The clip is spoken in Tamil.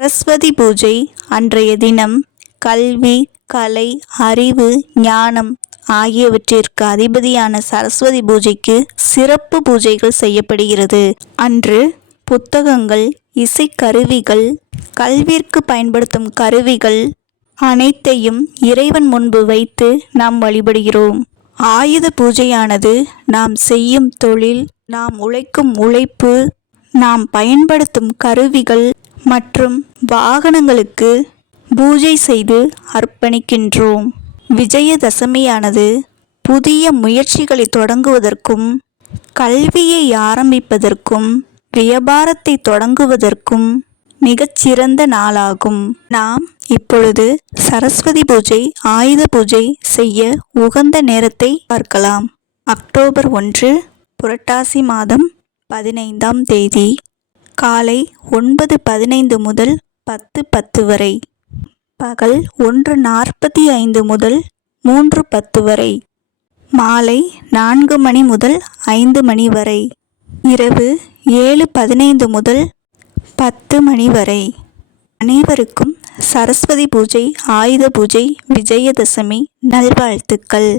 சரஸ்வதி பூஜை அன்றைய தினம் கல்வி, கலை, அறிவு, ஞானம் ஆகியவற்றிற்கு அதிபதியான சரஸ்வதி பூஜைக்கு சிறப்பு பூஜைகள் செய்யப்படுகிறது. அன்று புத்தகங்கள், இசைக்கருவிகள், கல்விற்கு பயன்படுத்தும் கருவிகள் அனைத்தையும் இறைவன் முன்பு வைத்து நாம் வழிபடுகிறோம். ஆயுத பூஜையானது நாம் செய்யும் தொழில், நாம் உழைக்கும் உழைப்பு, நாம் பயன்படுத்தும் கருவிகள் மற்றும் வாகனங்களுக்கு பூஜை செய்து அர்ப்பணிக்கின்றோம். விஜயதசமியானது புதிய முயற்சிகளை தொடங்குவதற்கும், கல்வியை ஆரம்பிப்பதற்கும், வியாபாரத்தை தொடங்குவதற்கும் மிகச்சிறந்த நாளாகும். நாம் இப்பொழுது சரஸ்வதி பூஜை, ஆயுத பூஜை செய்ய உகந்த நேரத்தை பார்க்கலாம். அக்டோபர் 1, புரட்டாசி மாதம் 15ஆம் தேதி காலை 9:15 முதல் 10:10 வரை, பகல் 1:45 முதல் 3:10 வரை, மாலை 4 மணி முதல் 5 மணி வரை, இரவு 7:15 முதல் 10 மணி வரை. அனைவருக்கும் சரஸ்வதி பூஜை, ஆயுத பூஜை, விஜயதசமி நல்வாழ்த்துக்கள்.